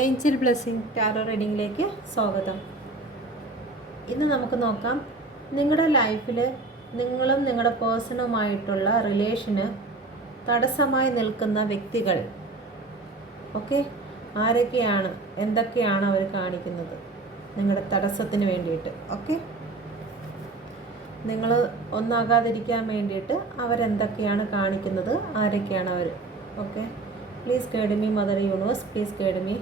Angel blessing tarot റീഡിങ്ങിലേക്ക് സ്വാഗതം. ഇന്ന് നമുക്ക് നോക്കാം, നിങ്ങളുടെ ലൈഫിൽ നിങ്ങളും നിങ്ങളുടെ പേഴ്സണുമായിട്ടുള്ള റിലേഷന് തടസ്സമായി നിൽക്കുന്ന വ്യക്തികൾ ആരൊക്കെയാണ്, എന്തൊക്കെയാണ് അവർ കാണിക്കുന്നത് നിങ്ങളുടെ തടസ്സത്തിന് വേണ്ടിയിട്ട്. നിങ്ങൾ ഒന്നാകാതിരിക്കാൻ വേണ്ടിയിട്ട് അവരെന്തൊക്കെയാണ് കാണിക്കുന്നത്, ആരൊക്കെയാണ് അവർ. Please guide me mother universe, please guide me.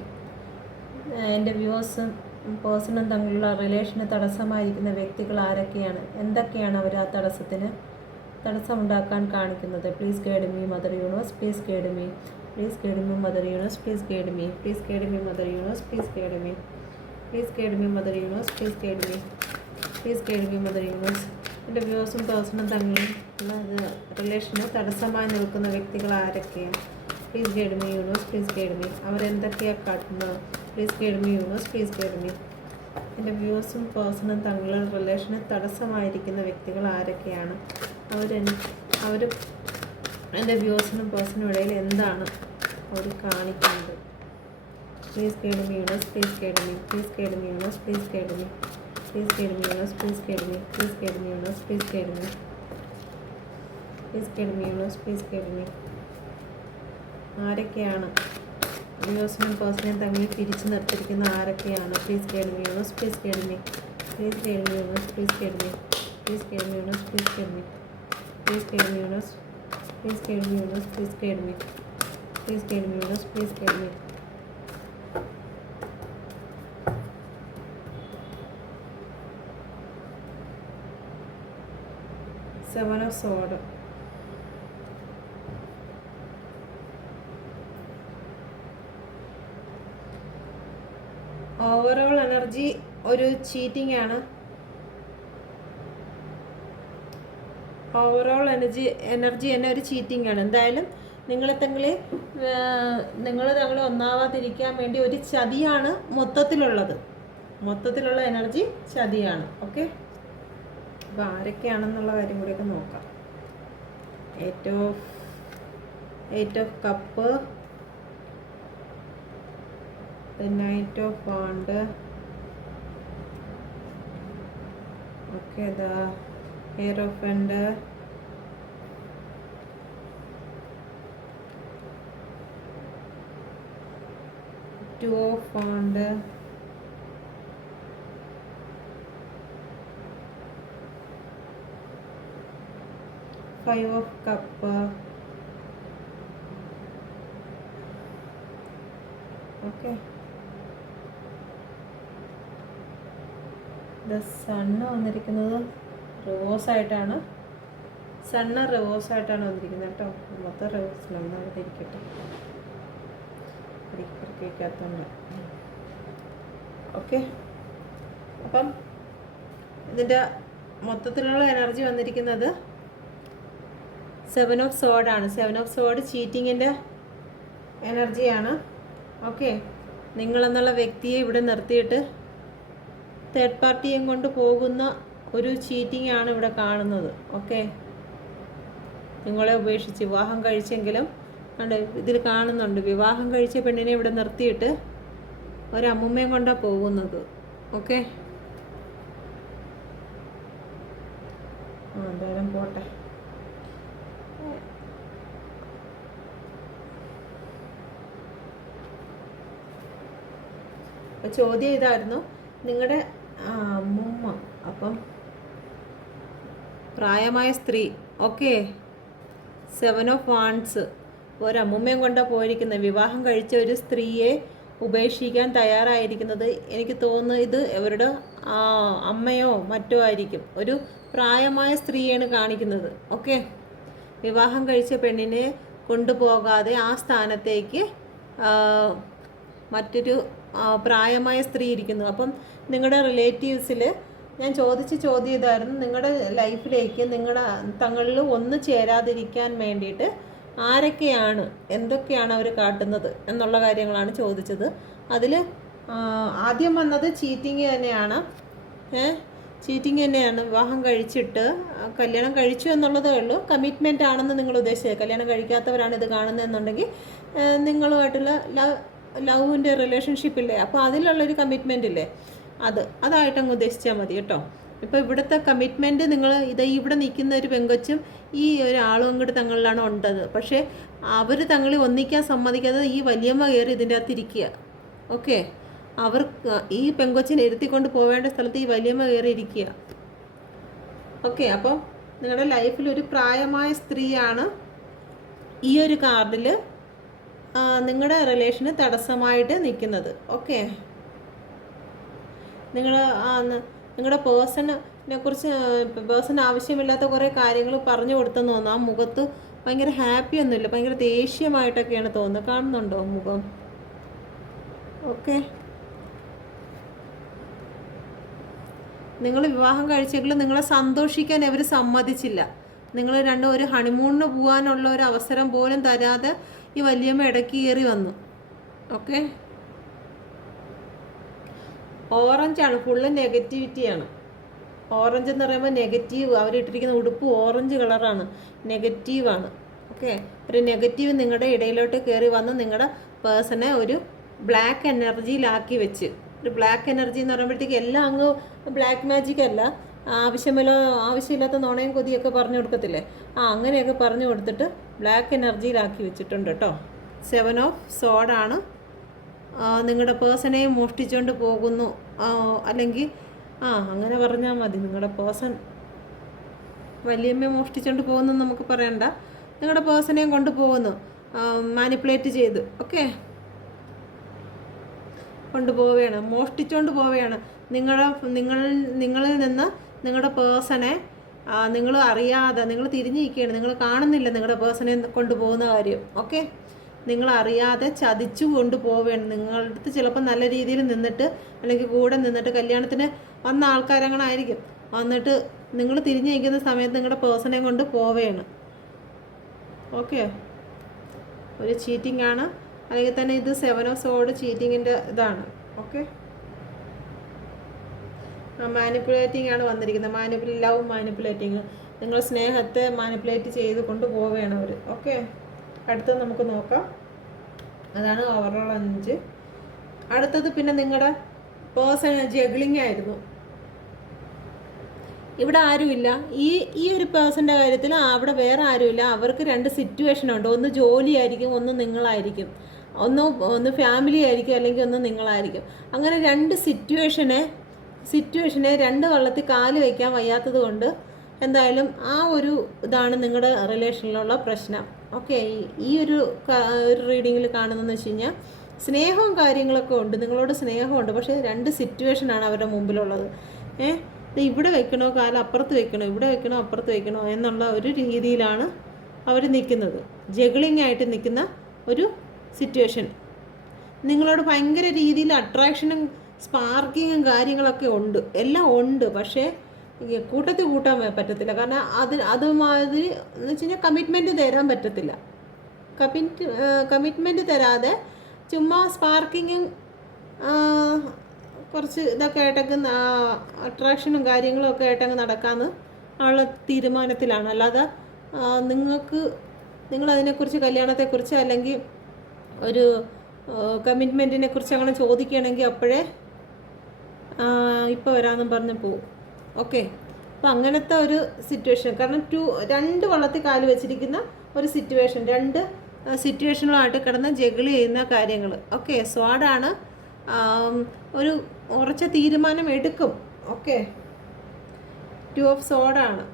എൻ്റെ വ്യൂവേഴ്സും പേഴ്സണും തമ്മിലുള്ള റിലേഷന് തടസ്സമായിരിക്കുന്ന വ്യക്തികൾ ആരൊക്കെയാണ്, എന്തൊക്കെയാണ് അവർ ആ തടസ്സമുണ്ടാക്കാൻ കാണിക്കുന്നത്. Please guide me mother universe, please guide me. Please guide me mother universe, please guide me. Please guide me mother universe, please guide me. Please guide me mother universe, please guide me. Please guide me mother universe. എൻ്റെ വ്യൂവേഴ്സും പേഴ്സണും തമ്മിലുള്ള റിലേഷന് തടസ്സമായി നിൽക്കുന്ന വ്യക്തികൾ ആരൊക്കെയാണ്. Please guide me universe, please guide me. അവരെന്തൊക്കെയാണ് കാട്ടുന്നത്. Please guide me universe, please guide me. എൻ്റെ വ്യൂവേഴ്സും പേഴ്സണും തമ്മിലുള്ള റിലേഷന് തടസ്സമായിരിക്കുന്ന വ്യക്തികൾ ആരൊക്കെയാണ്. അവർ എൻ്റെ വ്യൂവേഴ്സിനും പേഴ്സണും ഇടയിൽ എന്താണ് അവർ കാണിക്കുന്നത്. Please guide me universe, please guide me. Please guide me universe, please guide me. Please guide me universe, please guide me. Please guide me universe, please guide me. Please guide me universe, please guide me. ആരൊക്കെയാണ് വ്യൂവേഴ്സിനും പേഴ്സണും തമ്മിൽ പിരിച്ചു നിർത്തിയിരിക്കുന്ന ആരൊക്കെയാണ്. Please guide me universe, please guide me. Please guide me universe, please guide me. Please guide me universe, please guide me. Please guide me universe, please guide me universe, please guide me. Please guide me universe, please guide me. Seven of soared. Overall energy ഒരു cheating ആണ്. Overall energy തന്നെ ഒരു cheating ആണ്. എന്തായാലും നിങ്ങൾ തങ്ങളെ ഒന്നാവാതിരിക്കാൻ വേണ്ടി ഒരു ചതിയാണ് മൊത്തത്തിലുള്ളത്. മൊത്തത്തിലുള്ള എനർജി ചതിയാണ്. അപ്പോൾ ആരൊക്കെയാണെന്നുള്ള കാര്യം കൂടിയൊക്കെ നോക്കാം. Eight of cup, the Knight of Wand, the Hierophant, Two of Wand, Five of Cup, sun വന്നിരിക്കുന്നത് റിവേഴ്സായിട്ടാണ്. വന്നിരിക്കുന്നത് കേട്ടോ. മൊത്തം റിവേഴ്സിലാണ്. അവിടെ ഇരിക്കട്ടെ, കേൾക്കാത്തതുകൊണ്ട്. അപ്പം ഇതിൻ്റെ മൊത്തത്തിലുള്ള എനർജി വന്നിരിക്കുന്നത് സെവൻ ഓഫ് സോർഡാണ്. സെവൻ ഓഫ് സോർഡ് ചീറ്റിങ്ങിൻ്റെ എനർജിയാണ്. നിങ്ങളെന്നുള്ള വ്യക്തിയെ ഇവിടെ നിർത്തിയിട്ട് തേർഡ് പാർട്ടിയും കൊണ്ട് പോകുന്ന ഒരു ചീറ്റിംഗ് ആണ് ഇവിടെ കാണുന്നത്. നിങ്ങളെ ഉപേക്ഷിച്ച് വിവാഹം കഴിച്ചെങ്കിലും ഇതിൽ കാണുന്നുണ്ട്. വിവാഹം കഴിച്ച പെണ്ണിനെ ഇവിടെ നിർത്തിയിട്ട് ഒരമ്മൂമ്മയും കൊണ്ടാണ് പോകുന്നത്. എന്തായാലും പോട്ടെ. അപ്പോൾ ചോദ്യം ഇതായിരുന്നു, നിങ്ങളുടെ അമ്മൂമ്മ, അപ്പം പ്രായമായ സ്ത്രീ. സെവൻ ഓഫ് വാണ്ട്സ്, ഒരമ്മൂമ്മയും കൊണ്ടാണ് പോയിരിക്കുന്നത്. വിവാഹം കഴിച്ച ഒരു സ്ത്രീയെ ഉപേക്ഷിക്കാൻ തയ്യാറായിരിക്കുന്നത് എനിക്ക് തോന്നുന്നു ഇത് ഇവരുടെ അമ്മയോ മറ്റോ ആയിരിക്കും. ഒരു പ്രായമായ സ്ത്രീയാണ് കാണിക്കുന്നത്. വിവാഹം കഴിച്ച പെണ്ണിനെ കൊണ്ടുപോകാതെ ആ സ്ഥാനത്തേക്ക് മറ്റൊരു പ്രായമായ സ്ത്രീ ഇരിക്കുന്നു. അപ്പം നിങ്ങളുടെ റിലേറ്റീവ്സിൽ ഞാൻ ചോദ്യം ഇതായിരുന്നു, നിങ്ങളുടെ ലൈഫിലേക്ക് തങ്ങളിൽ ഒന്ന് ചേരാതിരിക്കാൻ വേണ്ടിയിട്ട് ആരൊക്കെയാണ്, എന്തൊക്കെയാണ് അവർ കാട്ടുന്നത് എന്നുള്ള കാര്യങ്ങളാണ് ചോദിച്ചത്. അതിൽ ആദ്യം വന്നത് ചീറ്റിങ് തന്നെയാണ്. ചീറ്റിംഗ് തന്നെയാണ്. വിവാഹം കഴിച്ചിട്ട് കല്യാണം കഴിച്ചു എന്നുള്ളതേ ഉള്ളൂ. കമ്മിറ്റ്മെൻ്റ് ആണെന്ന് നിങ്ങൾ ഉദ്ദേശിച്ചത്. കല്യാണം കഴിക്കാത്തവരാണ് ഇത് കാണുന്നതെന്നുണ്ടെങ്കിൽ നിങ്ങളുമായിട്ടുള്ള ലവിൻ്റെ റിലേഷൻഷിപ്പില്ലേ, അപ്പോൾ അതിലുള്ളൊരു കമ്മിറ്റ്മെൻ്റ് ഇല്ലേ, അതായിട്ടങ്ങ് ഉദ്ദേശിച്ചാൽ മതി കേട്ടോ. ഇപ്പോൾ ഇവിടുത്തെ കമ്മിറ്റ്മെൻറ്റ് നിങ്ങൾ ഇവിടെ നിൽക്കുന്ന ഒരു പെങ്കൊച്ചും ഈ ഒരാളും കൂടി തങ്ങളിലാണ് ഉണ്ടത്. പക്ഷേ അവർ തങ്ങളിൽ ഒന്നിക്കാൻ സമ്മതിക്കാതെ ഈ വലിയമ്മ കയറി ഇതിൻ്റെ അകത്ത് ഇരിക്കുക. ഓക്കെ, അവർ ഈ പെങ്കൊച്ചിനെ ഇരുത്തിക്കൊണ്ട് പോവേണ്ട സ്ഥലത്ത് ഈ വലിയമ്മ കയറി ഇരിക്കുക. ഓക്കെ, അപ്പം നിങ്ങളുടെ ലൈഫിൽ ഒരു പ്രായമായ സ്ത്രീയാണ് ഈ ഒരു കാർഡിൽ നിങ്ങളുടെ റിലേഷന് തടസ്സമായിട്ട് നിൽക്കുന്നത്. ഓക്കെ, നിങ്ങളുടെ പേഴ്സൺ ആവശ്യമില്ലാത്ത കുറേ കാര്യങ്ങൾ പറഞ്ഞു കൊടുത്തെന്ന് തോന്നുന്നു. ആ മുഖത്ത് ഭയങ്കര ഹാപ്പി ഒന്നുമില്ല, ഭയങ്കര ദേഷ്യമായിട്ടൊക്കെയാണ് തോന്നുന്നത്. കാണുന്നുണ്ടോ മുഖം? ഓക്കെ, നിങ്ങൾ വിവാഹം കഴിച്ചെങ്കിലും നിങ്ങളെ സന്തോഷിക്കാൻ അവർ സമ്മതിച്ചില്ല. നിങ്ങൾ രണ്ടും ഒരു ഹണിമൂണിന് പോകാനുള്ള ഒരു അവസരം പോലും തരാതെ ഈ വലിയമ്മ ഇടയ്ക്ക് കയറി വന്നു. ഓക്കെ, ഓറഞ്ചാണ്, ഫുള്ള് നെഗറ്റിവിറ്റിയാണ്. ഓറഞ്ച് എന്ന് പറയുമ്പോൾ നെഗറ്റീവ്, അവരിട്ടിരിക്കുന്ന ഉടുപ്പ് ഓറഞ്ച് കളറാണ്, നെഗറ്റീവാണ്. ഓക്കെ, ഒരു നെഗറ്റീവ് നിങ്ങളുടെ ഇടയിലോട്ട് കയറി വന്ന് നിങ്ങളുടെ പേഴ്സണെ ഒരു ബ്ലാക്ക് എനർജിയിലാക്കി വെച്ച്. ഒരു ബ്ലാക്ക് എനർജി എന്ന് പറയുമ്പോഴത്തേക്ക് എല്ലാം അങ്ങ് ബ്ലാക്ക് മാജിക് അല്ല, ആവശ്യമില്ലാത്ത നുണയും കൊതിയൊക്കെ പറഞ്ഞു കൊടുക്കത്തില്ലേ, അങ്ങനെയൊക്കെ പറഞ്ഞു കൊടുത്തിട്ട് ബ്ലാക്ക് എനർജിയിലാക്കി വെച്ചിട്ടുണ്ട് കേട്ടോ. 7 ഓഫ് സോഡാണ്. നിങ്ങളുടെ പേഴ്സണെ മോഷ്ടിച്ചുകൊണ്ട് പോകുന്നു, അല്ലെങ്കിൽ അങ്ങനെ പറഞ്ഞാൽ മതി. നിങ്ങളുടെ പേഴ്സൺ വലിയമ്മയെ മോഷ്ടിച്ചുകൊണ്ട് പോകുന്നു നമുക്ക് പറയണ്ട, നിങ്ങളുടെ പേഴ്സണെയും കൊണ്ട് പോകുന്നു, മാനിപ്പുലേറ്റ് ചെയ്ത്. ഓക്കെ, കൊണ്ടുപോവുകയാണ്, മോഷ്ടിച്ചുകൊണ്ട് പോവുകയാണ്. നിങ്ങളിൽ നിന്ന് നിങ്ങളുടെ പേഴ്സണെ നിങ്ങൾ അറിയാതെ, നിങ്ങൾ തിരിഞ്ഞിരിക്കുകയാണ്, നിങ്ങൾ കാണുന്നില്ല നിങ്ങളുടെ പേഴ്സണെ കൊണ്ടുപോകുന്ന കാര്യം. ഓക്കെ, നിങ്ങൾ അറിയാതെ ചതിച്ചു കൊണ്ടുപോവുകയാണ്. നിങ്ങളുടെ അടുത്ത് ചിലപ്പോൾ നല്ല രീതിയിൽ നിന്നിട്ട്, അല്ലെങ്കിൽ കൂടെ നിന്നിട്ട്, കല്യാണത്തിന് വന്ന ആൾക്കാരങ്ങനെ ആയിരിക്കും, വന്നിട്ട് നിങ്ങൾ തിരിഞ്ഞു നിൽക്കുന്ന സമയത്ത് നിങ്ങളുടെ പേഴ്സണെ കൊണ്ട് പോവുകയാണ്. ഓക്കെ, ഒരു ചീറ്റിംഗ് ആണ്, അല്ലെങ്കിൽ തന്നെ ഇത് 7 ഓഫ് സോഡ് ചീറ്റിങ്ങിൻ്റെ ഇതാണ്. ഓക്കെ, മാനിപ്പുലേറ്റിംഗ് ആണ് വന്നിരിക്കുന്നത്. ലവ് മാനിപ്പുലേറ്റിംഗ്, നിങ്ങൾ സ്നേഹത്തെ മാനിപ്പുലേറ്റ് ചെയ്ത് കൊണ്ട് പോവുകയാണ് അവർ. ഓക്കെ, അടുത്തത് നമുക്ക് നോക്കാം. അതാണ് ഓവറോൾ 5. അടുത്തത് പിന്നെ നിങ്ങളുടെ പേഴ്സൺ ജഗ്ലിംഗ് ആയിരുന്നു. ഇവിടെ ആരുമില്ല, ഈ ഒരു പേഴ്സൻ്റെ കാര്യത്തിൽ അവിടെ വേറെ ആരുമില്ല. അവർക്ക് 2 സിറ്റുവേഷൻ ഉണ്ട്. ഒന്ന് ജോലിയായിരിക്കും, ഒന്ന് നിങ്ങളായിരിക്കും, ഒന്ന് ഫാമിലി ആയിരിക്കും, അല്ലെങ്കിൽ ഒന്ന് നിങ്ങളായിരിക്കും. അങ്ങനെ 2 സിറ്റുവേഷനെ 2 വള്ളത്തിൽ കാല് വയ്ക്കാൻ വയ്യാത്തത് കൊണ്ട് എന്തായാലും ആ ഒരു ഇതാണ് നിങ്ങളുടെ റിലേഷനിലുള്ള പ്രശ്നം. ഓക്കെ, ഈ ഒരു റീഡിങ്ങിൽ കാണുന്നതെന്ന് വെച്ച് കഴിഞ്ഞാൽ സ്നേഹവും കാര്യങ്ങളൊക്കെ ഉണ്ട്, നിങ്ങളോട് സ്നേഹമുണ്ട്. പക്ഷേ 2 സിറ്റുവേഷനാണ് അവരുടെ മുമ്പിലുള്ളത്. ഇവിടെ വെക്കണോ, കാലം അപ്പുറത്ത് വെക്കണോ, ഇവിടെ വെക്കണോ, അപ്പുറത്ത് വെക്കണോ എന്നുള്ള ഒരു രീതിയിലാണ് അവർ നിൽക്കുന്നത്. ജഗ്ലിംഗ് ആയിട്ട് നിൽക്കുന്ന ഒരു സിറ്റുവേഷൻ. നിങ്ങളോട് ഭയങ്കര രീതിയിൽ അട്രാക്ഷനും സ്പാർക്കിങ്ങും കാര്യങ്ങളൊക്കെ ഉണ്ട്, എല്ലാം ഉണ്ട്. പക്ഷേ കൂട്ടത്തിൽ കൂട്ടാൻ പറ്റത്തില്ല. കാരണം അതുമാതിരി എന്ന് വെച്ച് കഴിഞ്ഞാൽ കമ്മിറ്റ്മെൻറ്റ് തരാൻ പറ്റത്തില്ല. കമ്മിറ്റ്മെൻറ്റ് തരാതെ ചുമ്മാ സ്പാർക്കിങ്ങും കുറച്ച് ഇതൊക്കെ ആയിട്ടൊക്കെ അട്രാക്ഷനും കാര്യങ്ങളും ഒക്കെ ആയിട്ടങ്ങ് നടക്കാമെന്ന് ഉള്ള തീരുമാനത്തിലാണ്. അല്ലാതെ നിങ്ങളതിനെക്കുറിച്ച്, കല്യാണത്തെക്കുറിച്ച് അല്ലെങ്കിൽ ഒരു കമ്മിറ്റ്മെൻറ്റിനെ കുറിച്ച് അങ്ങനെ ചോദിക്കുകയാണെങ്കിൽ അപ്പോഴേ ഇപ്പോൾ വരാമെന്നും പറഞ്ഞ് പോവും. ഓക്കെ, അപ്പോൾ അങ്ങനത്തെ ഒരു സിറ്റുവേഷൻ. കാരണം 2 വള്ളത്തിൽ കാല് വെച്ചിരിക്കുന്ന ഒരു സിറ്റുവേഷൻ, 2 സിറ്റുവേഷനുകളായിട്ട് കിടന്ന് ജഗിൾ ചെയ്യുന്ന കാര്യങ്ങൾ. ഓക്കെ, സ്വാഡാണ്, ഒരു ഉറച്ച തീരുമാനം എടുക്കും. Okay, 2 of സോഡാണ്.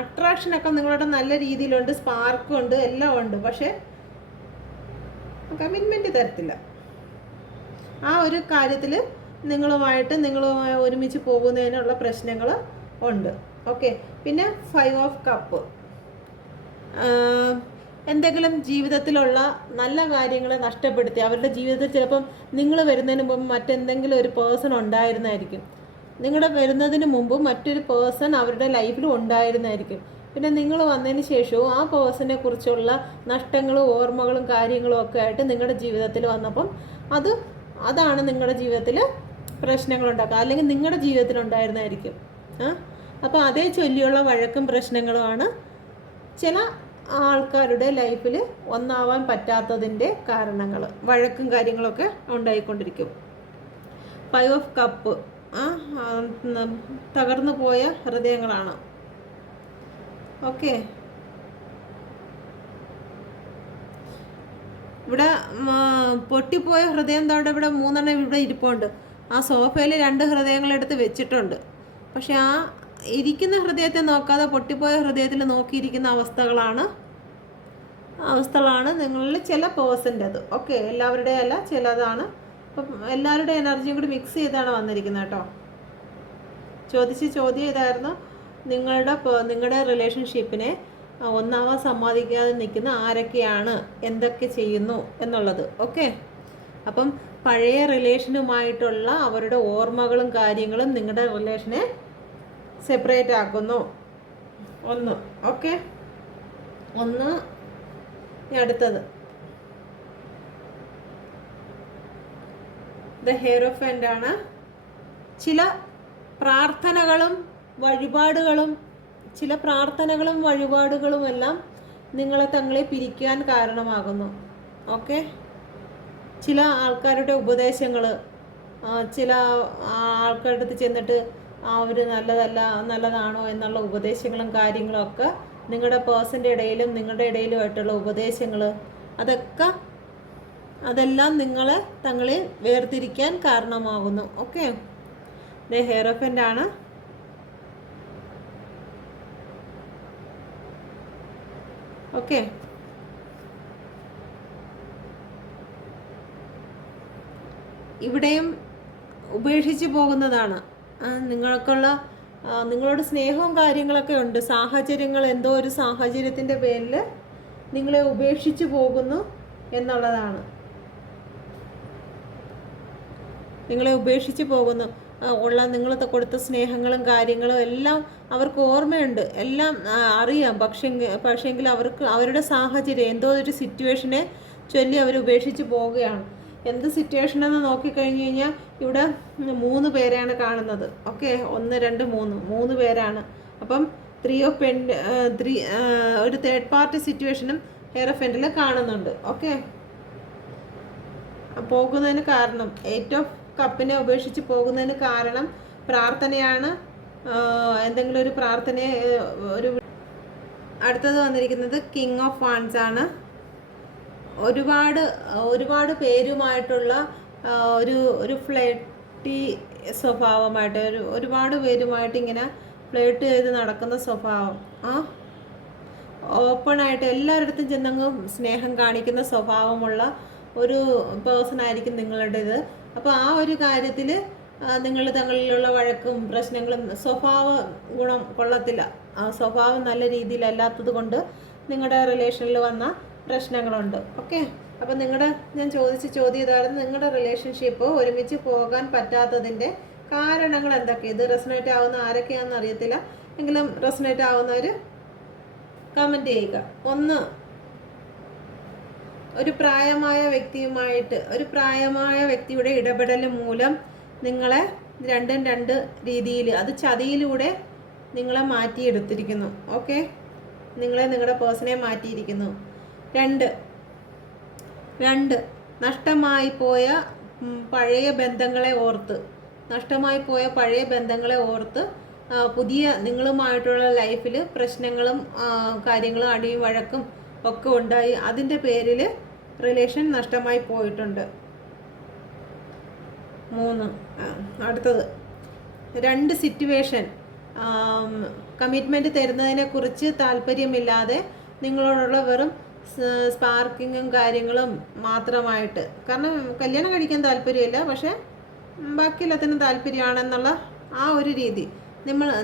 അട്രാക്ഷനൊക്കെ നിങ്ങളുടെ നല്ല രീതിയിലുണ്ട്, സ്പാർക്കും ഉണ്ട്, എല്ലാം ഉണ്ട്. പക്ഷേ കമ്മിറ്റ്മെൻറ്റ് തരത്തില്ല. ആ ഒരു കാര്യത്തിൽ നിങ്ങളുമായി ഒരുമിച്ച് പോകുന്നതിനുള്ള പ്രശ്നങ്ങൾ ഉണ്ട്. ഓക്കെ, പിന്നെ 5 ഓഫ് കപ്പ്. എന്തെങ്കിലും ജീവിതത്തിലുള്ള നല്ല കാര്യങ്ങളെ നഷ്ടപ്പെടുത്തി, അവരുടെ ജീവിതത്തിൽ ചിലപ്പം നിങ്ങൾ വരുന്നതിന് മുമ്പ് മറ്റെന്തെങ്കിലും ഒരു പേഴ്സൺ ഉണ്ടായിരുന്നായിരിക്കും. നിങ്ങളുടെ വരുന്നതിന് മുമ്പ് മറ്റൊരു പേഴ്സൺ അവരുടെ ലൈഫിൽ ഉണ്ടായിരുന്നായിരിക്കും. പിന്നെ നിങ്ങൾ വന്നതിന് ശേഷവും ആ പേഴ്സണെ കുറിച്ചുള്ള നഷ്ടങ്ങളും ഓർമ്മകളും കാര്യങ്ങളും ഒക്കെ ആയിട്ട് നിങ്ങളുടെ ജീവിതത്തിൽ വന്നപ്പം അതാണ് നിങ്ങളുടെ ജീവിതത്തിൽ പ്രശ്നങ്ങളുണ്ടാക്കുക, അല്ലെങ്കിൽ നിങ്ങളുടെ ജീവിതത്തിലുണ്ടായിരുന്നായിരിക്കും. അപ്പോൾ അതേ ചൊല്ലിയുള്ള വഴക്കും പ്രശ്നങ്ങളുമാണ് ചില ആൾക്കാരുടെ ലൈഫിൽ ഒന്നാവാൻ പറ്റാത്തതിൻ്റെ കാരണങ്ങൾ, വഴക്കും കാര്യങ്ങളൊക്കെ ഉണ്ടായിക്കൊണ്ടിരിക്കും. 5 ഓഫ് കപ്പ് തകർന്നു പോയ ഹൃദയങ്ങളാണ്. ഓക്കെ, ഇവിടെ പൊട്ടിപ്പോയ ഹൃദയം താഴെ ഇവിടെ 3 ഇവിടെ ഇരിപ്പുണ്ട്. ആ സോഫയിൽ 2 ഹൃദയങ്ങളെടുത്ത് വെച്ചിട്ടുണ്ട്. പക്ഷെ ആ ഇരിക്കുന്ന ഹൃദയത്തെ നോക്കാതെ പൊട്ടിപ്പോയ ഹൃദയത്തിൽ നോക്കിയിരിക്കുന്ന അവസ്ഥകളാണ് നിങ്ങളിൽ ചില പേഴ്സൻ്റെത്. ഓക്കെ, എല്ലാവരുടെയും അല്ല, ചിലതാണ്. അപ്പം എല്ലാവരുടെ എനർജിയും കൂടി മിക്സ് ചെയ്താണ് വന്നിരിക്കുന്നത് കേട്ടോ. ചോദ്യം ഇതായിരുന്നു, നിങ്ങളുടെ റിലേഷൻഷിപ്പിനെ ഒന്നാവാൻ സമ്മതിക്കാതെ നിൽക്കുന്ന ആരൊക്കെയാണ്, എന്തൊക്കെ ചെയ്യുന്നു എന്നുള്ളത്. ഓക്കെ, അപ്പം പഴയ റിലേഷനുമായിട്ടുള്ള അവരുടെ ഓർമ്മകളും കാര്യങ്ങളും നിങ്ങളുടെ റിലേഷനെ സെപ്പറേറ്റ് ആക്കുന്നു. ഒന്ന്. ഓക്കെ, ഒന്ന്. അടുത്തത് ദ ഹെയറോഫൻ്റ് ആണ്. ചില പ്രാർത്ഥനകളും വഴിപാടുകളുമെല്ലാം നിങ്ങളെ തങ്ങളെ പിരിക്കാൻ കാരണമാകുന്നു. ഓക്കെ, ചില ആൾക്കാരുടെ ഉപദേശങ്ങൾ, ചില ആൾക്കാരുടെ അടുത്ത് ചെന്നിട്ട് അവർ നല്ലതാണോ എന്നുള്ള ഉപദേശങ്ങളും കാര്യങ്ങളും ഒക്കെ നിങ്ങളുടെ പേഴ്സൻ്റെ ഇടയിലും നിങ്ങളുടെ ഇടയിലുമായിട്ടുള്ള ഉപദേശങ്ങൾ, അതെല്ലാം നിങ്ങളെ തങ്ങളെ വേർതിരിക്കാൻ കാരണമാകുന്നു. ഓക്കെ, ദ ഹെയറോഫൻ്റ് ആണ്. ഓക്കെ, ഇവിടെയും ഉപേക്ഷിച്ച് പോകുന്നതാണ്. നിങ്ങളോട് സ്നേഹവും കാര്യങ്ങളൊക്കെ ഉണ്ട്. സാഹചര്യങ്ങൾ, എന്തോ ഒരു സാഹചര്യത്തിൻ്റെ പേരിൽ നിങ്ങളെ ഉപേക്ഷിച്ച് പോകുന്നു എന്നുള്ളതാണ്. നിങ്ങളെ ഉപേക്ഷിച്ച് പോകുന്നു. നിങ്ങൾ കൊടുത്ത സ്നേഹങ്ങളും കാര്യങ്ങളും എല്ലാം അവർക്ക് ഓർമ്മയുണ്ട്, എല്ലാം അറിയാം. പക്ഷേങ്കിൽ അവരുടെ സാഹചര്യം, എന്തോ ഒരു സിറ്റുവേഷനെ ചൊല്ലി അവർ ഉപേക്ഷിച്ച് പോവുകയാണ്. എന്ത് സിറ്റുവേഷൻ എന്ന് നോക്കിക്കഴിഞ്ഞ് കഴിഞ്ഞാൽ ഇവിടെ 3 പേരെയാണ് കാണുന്നത്. ഓക്കെ, 1 2 3 പേരാണ്. അപ്പം 3 ഓഫ് ഒരു തേർഡ് പാർട്ടി സിറ്റുവേഷനും ഹെയറോഫൻ്റിൽ കാണുന്നുണ്ട്. ഓക്കെ, പോകുന്നതിന് കാരണം, 8 ഓഫ് കപ്പിനെ ഉപേക്ഷിച്ച് പോകുന്നതിന് കാരണം പ്രാർത്ഥനയാണ്. എന്തെങ്കിലും ഒരു പ്രാർത്ഥനയെ അടുത്തത് വന്നിരിക്കുന്നത് കിങ് ഓഫ് വാൻസ് ആണ്. ഒരുപാട് പേരുമായിട്ടുള്ള ഒരു ഫ്ലേട്ടി സ്വഭാവമായിട്ട്, ഒരുപാട് പേരുമായിട്ട് ഇങ്ങനെ ഫ്ലേട്ട് ചെയ്ത് നടക്കുന്ന സ്വഭാവം, ഓപ്പണായിട്ട് എല്ലാവരുടെ ചെന്നങ്ങും സ്നേഹം കാണിക്കുന്ന സ്വഭാവമുള്ള ഒരു പേഴ്സൺ ആയിരിക്കും നിങ്ങളുടേത്. അപ്പോൾ ആ ഒരു കാര്യത്തിൽ നിങ്ങൾ തങ്ങളിലുള്ള വഴക്കും പ്രശ്നങ്ങളും, സ്വഭാവ ഗുണം കൊള്ളത്തില്ല, ആ സ്വഭാവം നല്ല രീതിയിലല്ലാത്തത് കൊണ്ട് നിങ്ങളുടെ റിലേഷനിൽ വന്ന പ്രശ്നങ്ങളുണ്ട്. ഓക്കെ, അപ്പം ഞാൻ ചോദിച്ച ചോദ്യം ഇതായിരുന്നു, നിങ്ങളുടെ റിലേഷൻഷിപ്പ് ഒരുമിച്ച് പോകാൻ പറ്റാത്തതിൻ്റെ കാരണങ്ങൾ എന്തൊക്കെ? ഇത് റെസണേറ്റ് ആവുന്ന ആരൊക്കെയാണെന്ന് അറിയത്തില്ല, എങ്കിലും റെസണേറ്റ് ആവുന്നവർ കമൻറ്റ് ചെയ്യുക. 1, ഒരു പ്രായമായ വ്യക്തിയുടെ ഇടപെടൽ മൂലം നിങ്ങളെ 2 രീതിയിൽ, അത് ചതിയിലൂടെ നിങ്ങളെ മാറ്റിയെടുത്തിരിക്കുന്നു. ഓക്കെ, നിങ്ങളുടെ പേഴ്സണെ മാറ്റിയിരിക്കുന്നു. 2 നഷ്ടമായി പോയ പഴയ ബന്ധങ്ങളെ ഓർത്ത് പുതിയ നിങ്ങളുമായിട്ടുള്ള ലൈഫിൽ പ്രശ്നങ്ങളും കാര്യങ്ങളും അടിയും വഴക്കും ഒക്കെ ഉണ്ടായി, അതിൻ്റെ പേരിൽ റിലേഷൻ നഷ്ടമായി പോയിട്ടുണ്ട്. 3 അടുത്തത് 2 സിറ്റുവേഷൻ, കമ്മിറ്റ്മെൻറ്റ് തരുന്നതിനെക്കുറിച്ച് താല്പര്യമില്ലാതെ നിങ്ങളോടുള്ള വെറും സ്പാർക്കിങ്ങും കാര്യങ്ങളും മാത്രമായിട്ട്, കാരണം കല്യാണം കഴിക്കാൻ താല്പര്യമില്ല, പക്ഷേ ബാക്കി എല്ലാത്തിനും താല്പര്യമാണെന്നുള്ള ആ ഒരു രീതി.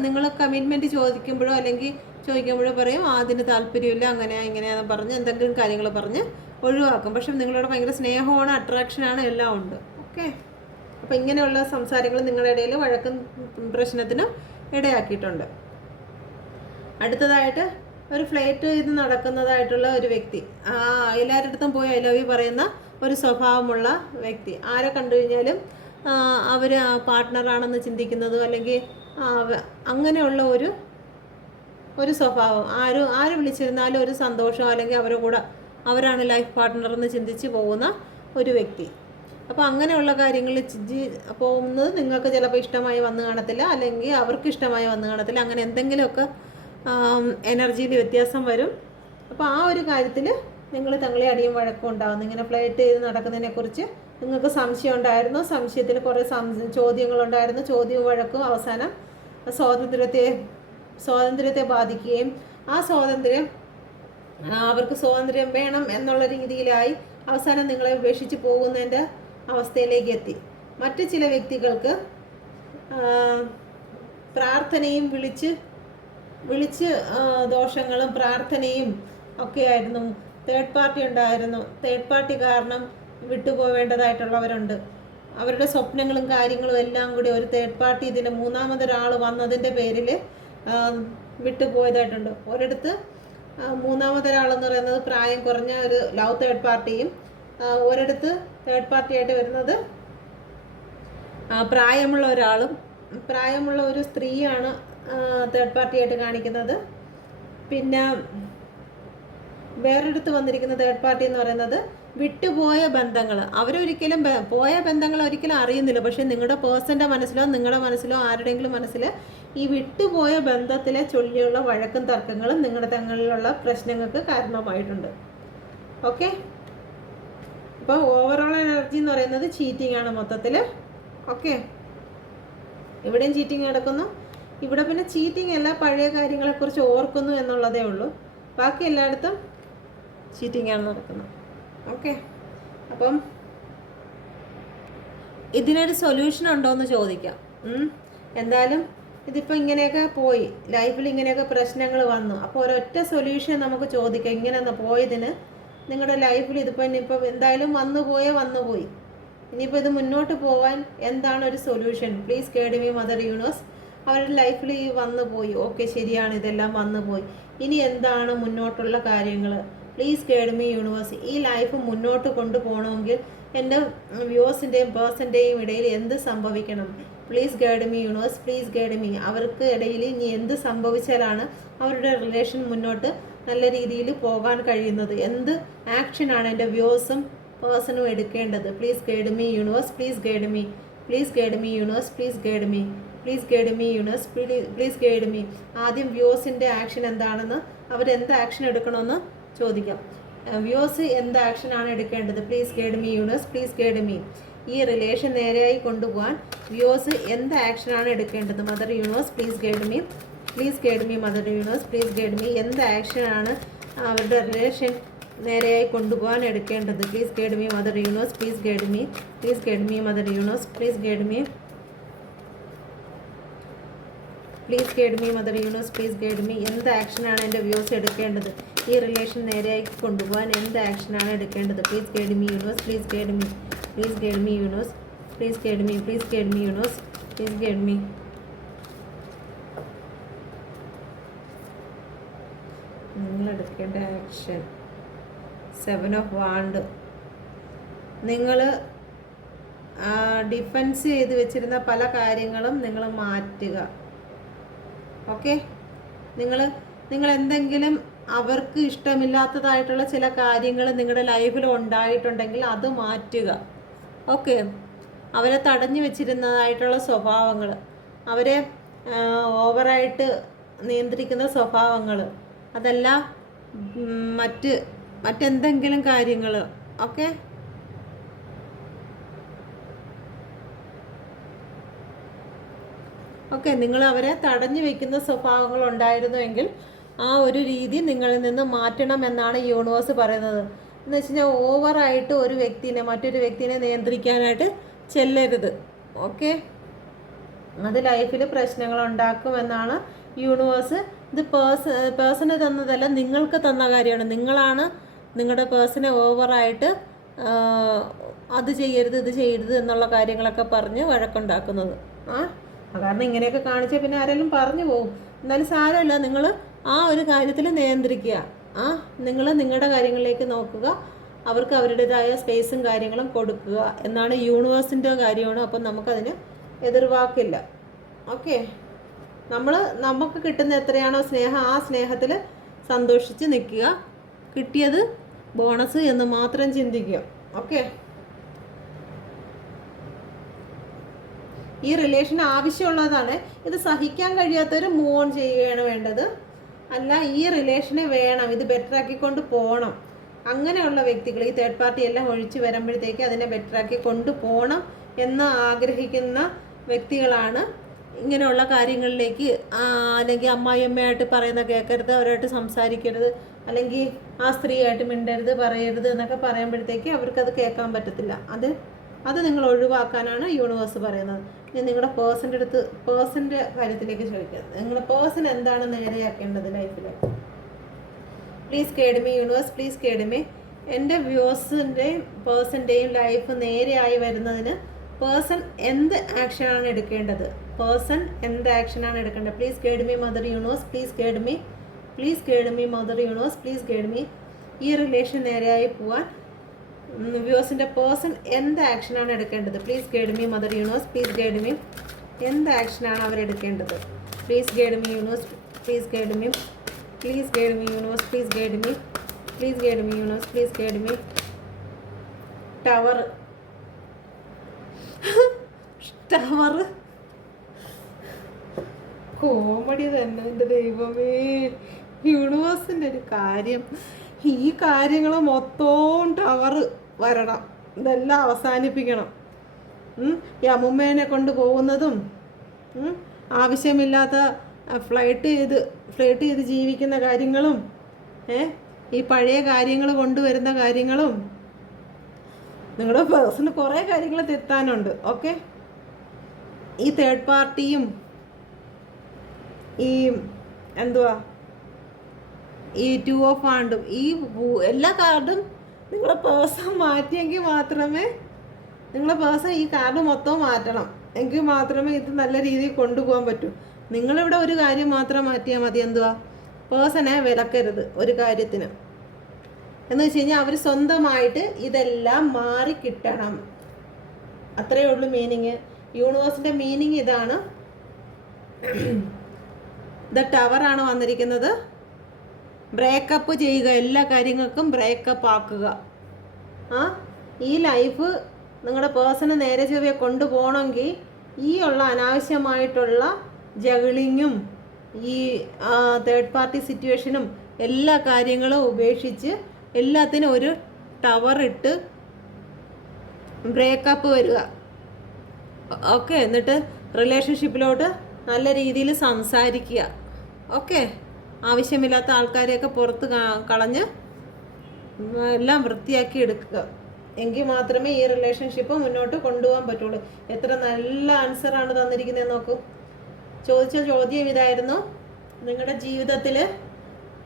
നിങ്ങൾ കമ്മിറ്റ്മെൻറ്റ് ചോദിക്കുമ്പോഴോ അല്ലെങ്കിൽ ചോദിക്കുമ്പോഴോ പറയും അതിന് താല്പര്യമില്ല, ഇങ്ങനെയാണെന്ന് പറഞ്ഞ് എന്തെങ്കിലും കാര്യങ്ങൾ പറഞ്ഞ് ഒഴിവാക്കും. പക്ഷെ നിങ്ങളോട് ഭയങ്കര സ്നേഹമാണ്, അട്രാക്ഷനാണ്, എല്ലാം ഉണ്ട്. ഓക്കെ, അപ്പോൾ ഇങ്ങനെയുള്ള സംസാരങ്ങൾ നിങ്ങളുടെ ഇടയിൽ വഴക്കും പ്രശ്നത്തിനും ഇടയാക്കിയിട്ടുണ്ട്. അടുത്തതായിട്ട് ഒരു ഫ്ലൈറ്റ് ചെയ്ത് നടക്കുന്നതായിട്ടുള്ള ഒരു വ്യക്തി, എല്ലാവരുടെ അടുത്തും പോയി ഐ ലവ് യു പറയുന്ന ഒരു സ്വഭാവമുള്ള വ്യക്തി. ആരെ കണ്ടു കഴിഞ്ഞാലും അവർ പാർട്ട്ണറാണെന്ന് ചിന്തിക്കുന്നതും അല്ലെങ്കിൽ അങ്ങനെയുള്ള ഒരു സ്വഭാവം. ആര് വിളിച്ചിരുന്നാലും ഒരു സന്തോഷം, അല്ലെങ്കിൽ അവരുടെ കൂടെ അവരാണ് ലൈഫ് പാർട്ട്ണർ എന്ന് ചിന്തിച്ച് പോകുന്ന ഒരു വ്യക്തി. അപ്പോൾ അങ്ങനെയുള്ള കാര്യങ്ങളിൽ പോകുന്നത് നിങ്ങൾക്ക് ചിലപ്പോൾ ഇഷ്ടമായി വന്നു കാണത്തില്ല, അല്ലെങ്കിൽ അവർക്ക് ഇഷ്ടമായി വന്നു കാണത്തില്ല. അങ്ങനെ എന്തെങ്കിലുമൊക്കെ എനർജിയിൽ വ്യത്യാസം വരും. അപ്പോൾ ആ ഒരു കാര്യത്തിൽ നിങ്ങൾ തങ്ങളെ അടിയും വഴക്കും ഉണ്ടാകുന്നു. ഇങ്ങനെ ഫ്ലൈറ്റ് ചെയ്ത് നടക്കുന്നതിനെക്കുറിച്ച് നിങ്ങൾക്ക് സംശയം ഉണ്ടായിരുന്നു. സംശയത്തിൽ കുറേ ചോദ്യങ്ങളുണ്ടായിരുന്നു. ചോദ്യവും വഴക്കും അവസാനം സ്വാതന്ത്ര്യത്തെ ബാധിക്കുകയും ആ സ്വാതന്ത്ര്യം അവർക്ക് സ്വാതന്ത്ര്യം വേണം എന്നുള്ള രീതിയിലായി അവസാനം നിങ്ങളെ ഉപേക്ഷിച്ച് പോകുന്നതിൻ്റെ അവസ്ഥയിലേക്ക് എത്തി. മറ്റു ചില വ്യക്തികൾക്ക് പ്രാർത്ഥനയും വിളിച്ച് ദോഷങ്ങളും പ്രാർത്ഥനയും ഒക്കെയായിരുന്നു. തേർഡ് പാർട്ടി ഉണ്ടായിരുന്നു. തേർഡ് പാർട്ടി കാരണം വിട്ടുപോവേണ്ടതായിട്ടുള്ളവരുണ്ട്. അവരുടെ സ്വപ്നങ്ങളും കാര്യങ്ങളും എല്ലാം കൂടി ഒരു തേർഡ് പാർട്ടി ഇതിൽ മൂന്നാമതൊരാൾ വന്നതിൻ്റെ പേരിൽ വിട്ടുപോയതായിട്ടുണ്ട്. ഒരിടത്ത് മൂന്നാമതൊരാളെന്ന് പറയുന്നത് പ്രായം കുറഞ്ഞ ഒരു ലവ് തേർഡ് പാർട്ടിയും, ഒരിടത്ത് തേർഡ് പാർട്ടിയായിട്ട് വരുന്നത് പ്രായമുള്ള ഒരു സ്ത്രീയാണ് തേർഡ് പാർട്ടിയായിട്ട് കാണിക്കുന്നത്. പിന്നെ വേറൊരിടത്ത് വന്നിരിക്കുന്ന തേർഡ് പാർട്ടി എന്ന് പറയുന്നത് വിട്ടുപോയ ബന്ധങ്ങൾ. അവരൊരിക്കലും പോയ ബന്ധങ്ങൾ ഒരിക്കലും അറിയുന്നില്ല, പക്ഷെ നിങ്ങളുടെ പേഴ്സൻ്റെ മനസ്സിലോ നിങ്ങളുടെ മനസ്സിലോ ആരുടെയെങ്കിലും മനസ്സിൽ ഈ വിട്ടുപോയ ബന്ധത്തിലെ ചൊല്ലിയുള്ള വഴക്കും തർക്കങ്ങളും നിങ്ങളുടെ തങ്ങളിലുള്ള പ്രശ്നങ്ങൾക്ക് കാരണമായിട്ടുണ്ട്. ഓക്കെ, അപ്പോൾ ഓവറോൾ എനർജി എന്ന് പറയുന്നത് ചീറ്റിംഗ് ആണ് മൊത്തത്തിൽ. ഓക്കെ, ഇവിടെയും ചീറ്റിംഗ് നടക്കുന്നു. ഇവിടെ പിന്നെ ചീറ്റിംഗ് അല്ല, പഴയ കാര്യങ്ങളെക്കുറിച്ച് ഓർക്കുന്നു എന്നുള്ളതേ ഉള്ളൂ. ബാക്കി എല്ലായിടത്തും ചീറ്റിംഗ് ആണ് നടക്കുന്നത്. ഓക്കെ, അപ്പം ഇതിനൊരു സൊല്യൂഷൻ ഉണ്ടോ എന്ന് ചോദിക്കാം. എന്തായാലും ഇതിപ്പോൾ ഇങ്ങനെയൊക്കെ പോയി, ലൈഫിൽ ഇങ്ങനെയൊക്കെ പ്രശ്നങ്ങൾ വന്നു. അപ്പോൾ ഒരൊറ്റ സൊല്യൂഷൻ നമുക്ക് ചോദിക്കാം. ഇങ്ങനെ പോയതിന് നിങ്ങളുടെ ലൈഫിൽ ഇനിയിപ്പോൾ എന്തായാലും വന്നുപോയി. ഇനിയിപ്പോൾ ഇത് മുന്നോട്ട് പോകാൻ എന്താണ് ഒരു solution? Please guide me mother universe. അവരുടെ ലൈഫിൽ ഈ വന്നുപോയി, ഓക്കെ ശരിയാണ്, ഇതെല്ലാം വന്നുപോയി. ഇനി എന്താണ് മുന്നോട്ടുള്ള കാര്യങ്ങൾ? Please guide me universe. ഈ ലൈഫ് മുന്നോട്ട് കൊണ്ടുപോകണമെങ്കിൽ എൻ്റെ വ്യൂവേഴ്സിൻ്റെയും പേഴ്സൻ്റെയും ഇടയിൽ എന്ത് സംഭവിക്കണം? Please guide me universe, please guide me. അവർക്ക് ഇടയിൽ ഇനി എന്ത് സംഭവിച്ചാലാണ് അവരുടെ റിലേഷൻ മുന്നോട്ട് നല്ല രീതിയിൽ പോകാൻ കഴിയുന്നത്? എന്ത് ആക്ഷനാണ് എൻ്റെ വ്യൂവേഴ്സും പേഴ്സണും എടുക്കേണ്ടത്? Please guide me universe, please guide me, please guide me universe, please guide me, please guide me universe, please guide me. ആദ്യം വ്യൂവേഴ്സിൻ്റെ ആക്ഷൻ എന്താണെന്ന്, അവരെന്ത് ആക്ഷൻ എടുക്കണമെന്ന് ചോദിക്കാം. വ്യൂവേഴ്സ് എന്ത് ആക്ഷനാണ് എടുക്കേണ്ടത്? Please guide me universe, please guide me. ഈ relation നേരെയായി കൊണ്ടുപോകാൻ വ്യൂവേഴ്സ് എന്ത് ആക്ഷനാണ് എടുക്കേണ്ടത്? Mother universe, please guide me, please guide me mother universe, please guide me. എന്ത് ആക്ഷനാണ് അവരുടെ റിലേഷൻ നേരെയായി കൊണ്ടുപോകാൻ എടുക്കേണ്ടത്? Please guide me mother universe, please guide me, please guide me mother universe, please guide me, please guide me mother universe, please guide me. എന്ത് ആക്ഷനാണ് എൻ്റെ viewers എടുക്കേണ്ടത്? ഈ relation നേരെയായി കൊണ്ടുപോകാൻ എന്ത് ആക്ഷനാണ് എടുക്കേണ്ടത്? Please guide me universe, please guide me, please guide me universe, please guide me, please guide me universe, please guide me. നിങ്ങളെടുക്കേണ്ട action 7 of wand. നിങ്ങൾ ഡിഫെൻസ് ചെയ്ത് വെച്ചിരുന്ന പല കാര്യങ്ങളും നിങ്ങൾ മാറ്റുക. ഓക്കെ, നിങ്ങൾ എന്തെങ്കിലും അവർക്ക് ഇഷ്ടമില്ലാത്തതായിട്ടുള്ള ചില കാര്യങ്ങൾ നിങ്ങളുടെ ലൈഫിൽ ഉണ്ടായിട്ടുണ്ടെങ്കിൽ അത് മാറ്റുക. ഓക്കെ, അവരെ തടഞ്ഞു വെച്ചിരുന്നതായിട്ടുള്ള സ്വഭാവങ്ങൾ, അവരെ ഓവറായിട്ട് നിയന്ത്രിക്കുന്ന സ്വഭാവങ്ങൾ, അതല്ല മറ്റെന്തെങ്കിലും കാര്യങ്ങൾ. ഓക്കെ, നിങ്ങൾ അവരെ തടഞ്ഞു വെക്കുന്ന സ്വഭാവങ്ങൾ ഉണ്ടായിരുന്നുവെങ്കിൽ ആ ഒരു രീതി നിങ്ങളിൽ നിന്ന് മാറ്റണം എന്നാണ് യൂണിവേഴ്സ് പറയുന്നത്. എന്ന് വെച്ച് കഴിഞ്ഞാൽ ഓവറായിട്ട് മറ്റൊരു വ്യക്തിനെ നിയന്ത്രിക്കാനായിട്ട് ചെല്ലരുത്. ഓക്കെ, അത് ലൈഫിൽ പ്രശ്നങ്ങൾ ഉണ്ടാക്കുമെന്നാണ് യൂണിവേഴ്സ്. ഇത് പേഴ്സണ് തന്നതല്ല, നിങ്ങൾക്ക് തന്ന കാര്യമാണ്. നിങ്ങളാണ് നിങ്ങളുടെ പേഴ്സണെ ഓവറായിട്ട് അത് ചെയ്യരുത് ഇത് ചെയ്യരുത് എന്നുള്ള കാര്യങ്ങളൊക്കെ പറഞ്ഞ് വഴക്കുണ്ടാക്കുന്നത്. കാരണം ഇങ്ങനെയൊക്കെ കാണിച്ചാൽ പിന്നെ ആരെങ്കിലും പറഞ്ഞു പോകും. എന്നാലും സാരമില്ല, നിങ്ങൾ ആ ഒരു കാര്യത്തിൽ നിയന്ത്രിക്കുക. നിങ്ങൾ നിങ്ങളുടെ കാര്യങ്ങളിലേക്ക് നോക്കുക, അവർക്ക് അവരുടേതായ സ്പേസും കാര്യങ്ങളും കൊടുക്കുക എന്നാണ് യൂണിവേഴ്സിൻ്റെ കാര്യമാണ്. അപ്പം നമുക്കതിന് എതിർവാക്കില്ല. ഓക്കെ, നമുക്ക് കിട്ടുന്ന എത്രയാണോ സ്നേഹം, ആ സ്നേഹത്തിൽ സന്തോഷിച്ച് നിൽക്കുക. കിട്ടിയത് ബോണസ് എന്ന് മാത്രം ചിന്തിക്കുക. ഓക്കെ, ഈ റിലേഷൻ ആവശ്യമുള്ളതാണ്. ഇത് സഹിക്കാൻ കഴിയാത്തവർ മൂവ് ഓൺ ചെയ്യുകയാണ് വേണ്ടത്. അല്ല, ഈ റിലേഷനെ വേണം, ഇത് ബെറ്റർ ആക്കിക്കൊണ്ട് പോകണം. അങ്ങനെയുള്ള വ്യക്തികൾ ഈ തേർഡ് പാർട്ടി എല്ലാം ഒഴിച്ച് വരുമ്പോഴത്തേക്ക് അതിനെ ബെറ്ററാക്കി കൊണ്ടുപോകണം എന്ന് ആഗ്രഹിക്കുന്ന വ്യക്തികളാണ് ഇങ്ങനെയുള്ള കാര്യങ്ങളിലേക്ക്. അല്ലെങ്കിൽ അമ്മായിയമ്മയായിട്ട് പറയുന്ന കേൾക്കരുത്, അവരായിട്ട് സംസാരിക്കരുത്, അല്ലെങ്കിൽ ആ സ്ത്രീയായിട്ട് മിണ്ടരുത്, പറയരുത് എന്നൊക്കെ പറയുമ്പോഴത്തേക്ക് അവർക്കത് കേൾക്കാൻ പറ്റത്തില്ല. അത് നിങ്ങൾ ഒഴിവാക്കാനാണ് യൂണിവേഴ്സ് പറയുന്നത്. ഞാൻ നിങ്ങളുടെ പേഴ്സൻ്റെ കാര്യത്തിലേക്ക് ചോദിക്കാം. നിങ്ങളുടെ പേഴ്സൺ എന്താണ് നേരെയാക്കേണ്ടത് ലൈഫിൽ? Please guide me universe, please guide me. എൻ്റെ വ്യൂവേഴ്സിൻ്റെയും പേഴ്സൻ്റെയും ലൈഫ് നേരെയായി വരുന്നതിന് പേഴ്സൺ എന്ത് ആക്ഷനാണ് എടുക്കേണ്ടത്? Please guide me mother universe, please guide me, please guide me mother universe, please guide me. ഈ റിലേഷൻ നേരെയായി പോവാൻ വ്യൂവേഴ്സിൻ്റെ പേഴ്സൺ എന്ത് ആക്ഷനാണ് എടുക്കേണ്ടത്? Please guide me mother universe, please guide me. എന്ത് ആക്ഷനാണ് അവരെടുക്കേണ്ടത്? Please guide me universe, please guide me. Please guide me universe, please guide me. Please guide me universe, please guide me. Tower. Comedy തന്നെ എൻ്റെ ദൈവമേ. യൂണിവേഴ്സിൻ്റെ ഒരു കാര്യം, ഈ കാര്യങ്ങൾ മൊത്തവും ടവർ വരണം, ഇതെല്ലാം അവസാനിപ്പിക്കണം. ഈ അമ്മുമ്മേനെ കൊണ്ട് പോകുന്നതും ആവശ്യമില്ലാത്ത ഫ്ലൈറ്റ് ചെയ്ത് ജീവിക്കുന്ന കാര്യങ്ങളും ഈ പഴയ കാര്യങ്ങൾ കൊണ്ടുവരുന്ന കാര്യങ്ങളും, നിങ്ങളുടെ പേഴ്സണ് കുറേ കാര്യങ്ങൾ തിരുത്താനുണ്ട്. ഓക്കെ, ഈ തേർഡ് പാർട്ടിയും ഈ ഈ 2 ഓഫ് വാണ്ടും ഈ എല്ലാ കാർഡും നിങ്ങളുടെ പേഴ്സൺ മാറ്റിയെങ്കിൽ മാത്രമേ, നിങ്ങളുടെ പേഴ്സൺ ഈ കാർഡ് മൊത്തം മാറ്റണം, എങ്കിൽ മാത്രമേ ഇത് നല്ല രീതിയിൽ കൊണ്ടുപോകാൻ പറ്റൂ. നിങ്ങളിവിടെ ഒരു കാര്യം മാത്രം മാറ്റിയാൽ മതി. പേഴ്സണെ വിലക്കരുത് ഒരു കാര്യത്തിന്. എന്ന് വെച്ച് കഴിഞ്ഞാൽ അവർ സ്വന്തമായിട്ട് ഇതെല്ലാം മാറി കിട്ടണം, അത്രയേ ഉള്ളൂ മീനിങ്. യൂണിവേഴ്സിൻ്റെ മീനിങ് ഇതാണ്. ടവറാണ് വന്നിരിക്കുന്നത്. ബ്രേക്കപ്പ് ചെയ്യുക, എല്ലാ കാര്യങ്ങൾക്കും ബ്രേക്കപ്പ് ആക്കുക. ഈ ലൈഫ് നിങ്ങളുടെ പേഴ്സണ് നേരെ ചൊവ്വയെ കൊണ്ടുപോകണമെങ്കിൽ ഈ ഉള്ള അനാവശ്യമായിട്ടുള്ള ജഗിളിങ്ങും ഈ തേർഡ് പാർട്ടി സിറ്റുവേഷനും എല്ലാ കാര്യങ്ങളും ഉപേക്ഷിച്ച് എല്ലാത്തിനും ഒരു ടവർ ഇട്ട് ബ്രേക്കപ്പ് വരിക. ഓക്കെ, എന്നിട്ട് റിലേഷൻഷിപ്പിലോട്ട് നല്ല രീതിയിൽ സംസാരിക്കുക. ഓക്കെ, ആവശ്യമില്ലാത്ത ആൾക്കാരെയൊക്കെ പുറത്ത് കളഞ്ഞ് എല്ലാം വൃത്തിയാക്കി എടുക്കുക. എങ്കിൽ മാത്രമേ ഈ റിലേഷൻഷിപ്പ് മുന്നോട്ട് കൊണ്ടുപോകാൻ പറ്റുള്ളൂ. എത്ര നല്ല ആൻസറാണ് തന്നിരിക്കുന്നത് നോക്കൂ. ചോദിച്ച ചോദ്യം ഇതായിരുന്നു: നിങ്ങളുടെ ജീവിതത്തിൽ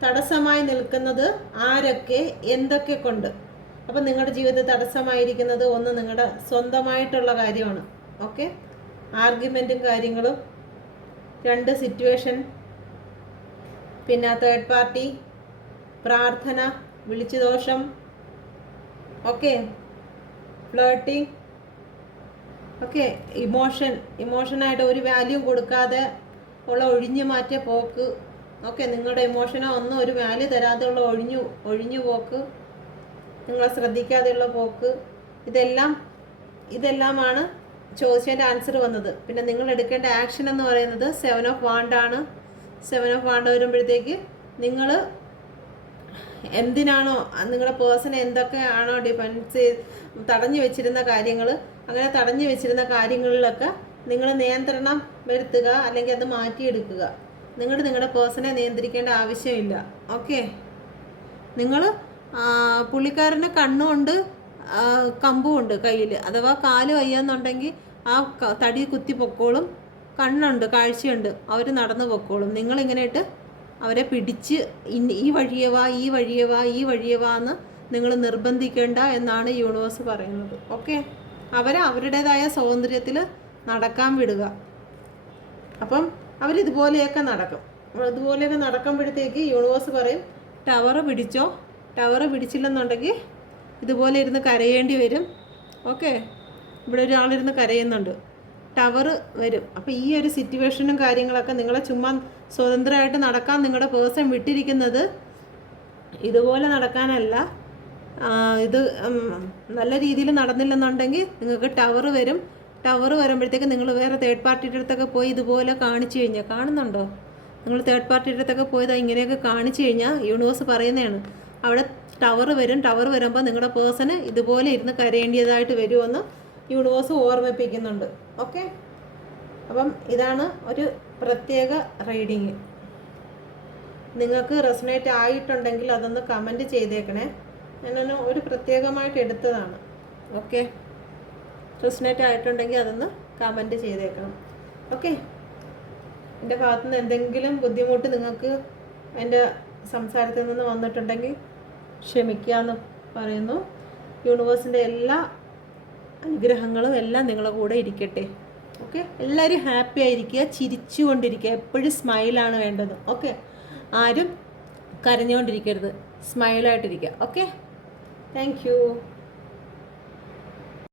തടസ്സമായി നിൽക്കുന്നത് ആരൊക്കെ, എന്തൊക്കെ കൊണ്ട്? അപ്പം നിങ്ങളുടെ ജീവിതത്തിൽ തടസ്സമായിരിക്കുന്നത് ഒന്ന് നിങ്ങളുടെ സ്വന്തമായിട്ടുള്ള കാര്യമാണ്. ഓക്കെ, ആർഗ്യുമെൻറ്റും കാര്യങ്ങളും. 2 സിറ്റുവേഷൻ, പിന്നെ തേർഡ് പാർട്ടി, പ്രാർത്ഥന, വിളിച്ചുദോഷം, ഓക്കെ, ഫ്ലേർട്ടിങ്, ഓക്കെ, ഇമോഷനായിട്ട് ഒരു വാല്യൂ കൊടുക്കാതെ ഉള്ള ഒഴിഞ്ഞു മാറ്റിയ പോക്ക്. ഓക്കെ, നിങ്ങളുടെ ഇമോഷനോ ഒന്നും ഒരു വാല്യൂ തരാതെ ഉള്ള ഒഴിഞ്ഞു പോക്ക്, നിങ്ങളെ ശ്രദ്ധിക്കാതെയുള്ള പോക്ക്, ഇതെല്ലാമാണ് ചോദിച്ചതിൻ്റെ ആൻസർ വന്നത്. പിന്നെ നിങ്ങൾ എടുക്കേണ്ട ആക്ഷൻ എന്ന് പറയുന്നത് 7 ഓഫ് വാണ്ടാണ്. 7 ഓഫ് വാണ്ട് വരുമ്പോഴത്തേക്ക് നിങ്ങൾ എന്തിനാണോ, നിങ്ങളുടെ പേഴ്സണെ എന്തൊക്കെയാണോ ഡിഫെൻസ് തടഞ്ഞു വെച്ചിരുന്ന കാര്യങ്ങൾ, അങ്ങനെ തടഞ്ഞു വെച്ചിരുന്ന കാര്യങ്ങളിലൊക്കെ നിങ്ങൾ നിയന്ത്രണം വരുത്തുക, അല്ലെങ്കിൽ അത് മാറ്റിയെടുക്കുക. നിങ്ങളുടെ പേഴ്സണെ നിയന്ത്രിക്കേണ്ട ആവശ്യമില്ല. ഓക്കെ, നിങ്ങൾ പുള്ളിക്കാരന് കണ്ണുമുണ്ട് കമ്പുമുണ്ട് കയ്യിൽ, അഥവാ കാല് വയ്യാന്നുണ്ടെങ്കിൽ ആ തടി കുത്തി പൊക്കോളും. കണ്ണുണ്ട്, കാഴ്ചയുണ്ട്, അവർ നടന്നു പൊക്കോളും. നിങ്ങളിങ്ങനെ ഇട്ട് അവരെ പിടിച്ച് ഈ വഴിയെ വാ എന്ന് നിങ്ങൾ നിർബന്ധിക്കേണ്ട എന്നാണ് യൂണിവേഴ്സ് പറയുന്നത്. ഓക്കെ, അവരുടേതായ സ്വാതന്ത്ര്യത്തിൽ നടക്കാൻ വിടുക. അപ്പം അവരിതുപോലെയൊക്കെ നടക്കും. ഇതുപോലെയൊക്കെ നടക്കുമ്പോഴത്തേക്ക് യൂണിവേഴ്സ് പറയും ടവർ പിടിച്ചോ. ടവർ പിടിച്ചില്ലെന്നുണ്ടെങ്കിൽ ഇതുപോലെ ഇരുന്ന് കരയേണ്ടി വരും. ഓക്കെ, ഇവിടെ ഒരാളിരുന്ന് കരയുന്നുണ്ട്. ടവർ വരും. അപ്പോൾ ഈ ഒരു സിറ്റുവേഷനും കാര്യങ്ങളൊക്കെ നിങ്ങളെ ചുമ്മാ സ്വതന്ത്രമായിട്ട് നടക്കാൻ നിങ്ങളുടെ പേഴ്സൺ വിട്ടിരിക്കുന്നത് ഇതുപോലെ നടക്കാനല്ല. ഇത് നല്ല രീതിയിൽ നടന്നില്ലെന്നുണ്ടെങ്കിൽ നിങ്ങൾക്ക് ടവർ വരും. ടവർ വരുമ്പോഴത്തേക്ക് നിങ്ങൾ വേറെ തേർഡ് പാർട്ടിയുടെ അടുത്തൊക്കെ പോയി ഇതുപോലെ കാണിച്ചു കഴിഞ്ഞാൽ, കാണുന്നുണ്ടോ നിങ്ങൾ തേർഡ് പാർട്ടിയുടെ അടുത്തൊക്കെ പോയത് ഇങ്ങനെയൊക്കെ കാണിച്ചു കഴിഞ്ഞാൽ യൂണിവേഴ്സ് പറയുന്നതാണ് അവിടെ ടവർ വരും. ടവർ വരുമ്പോൾ നിങ്ങളുടെ പേഴ്സണ് ഇതുപോലെ ഇരുന്ന് കരയേണ്ടതായിട്ട് വരുമെന്ന് യൂണിവേഴ്സ് ഓർമ്മിപ്പിക്കുന്നുണ്ട്. ഓക്കെ, അപ്പം ഇതാണ് ഒരു പ്രത്യേക റീഡിങ്. നിങ്ങൾക്ക് റെസണേറ്റ് ആയിട്ടുണ്ടെങ്കിൽ അതൊന്ന് കമൻറ്റ് ചെയ്തേക്കണേ. ഞാനൊന്ന് ഒരു പ്രത്യേകമായിട്ട് എടുത്തതാണ്. ഓക്കെ, റെസണേറ്റ് ആയിട്ടുണ്ടെങ്കിൽ അതൊന്ന് കമൻറ്റ് ചെയ്തേക്കണം. ഓക്കെ, എൻ്റെ ഭാഗത്തുനിന്ന് എന്തെങ്കിലും ബുദ്ധിമുട്ട് നിങ്ങൾക്ക് എൻ്റെ സംസാരത്തിൽ നിന്ന് വന്നിട്ടുണ്ടെങ്കിൽ ക്ഷമിക്കാമെന്ന് പറയുന്നു. യൂണിവേഴ്സിൻ്റെ എല്ലാ അനുഗ്രഹങ്ങളും എല്ലാം നിങ്ങളുടെ കൂടെ ഇരിക്കട്ടെ. ഓക്കെ, എല്ലാവരും ഹാപ്പി ആയിരിക്കുക, ചിരിച്ചുകൊണ്ടിരിക്കുക, എപ്പോഴും സ്മൈലാണ് വേണ്ടത്. ഓക്കെ, ആരും കരഞ്ഞുകൊണ്ടിരിക്കരുത്, സ്മൈലായിട്ടിരിക്കുക. Okay, thank U.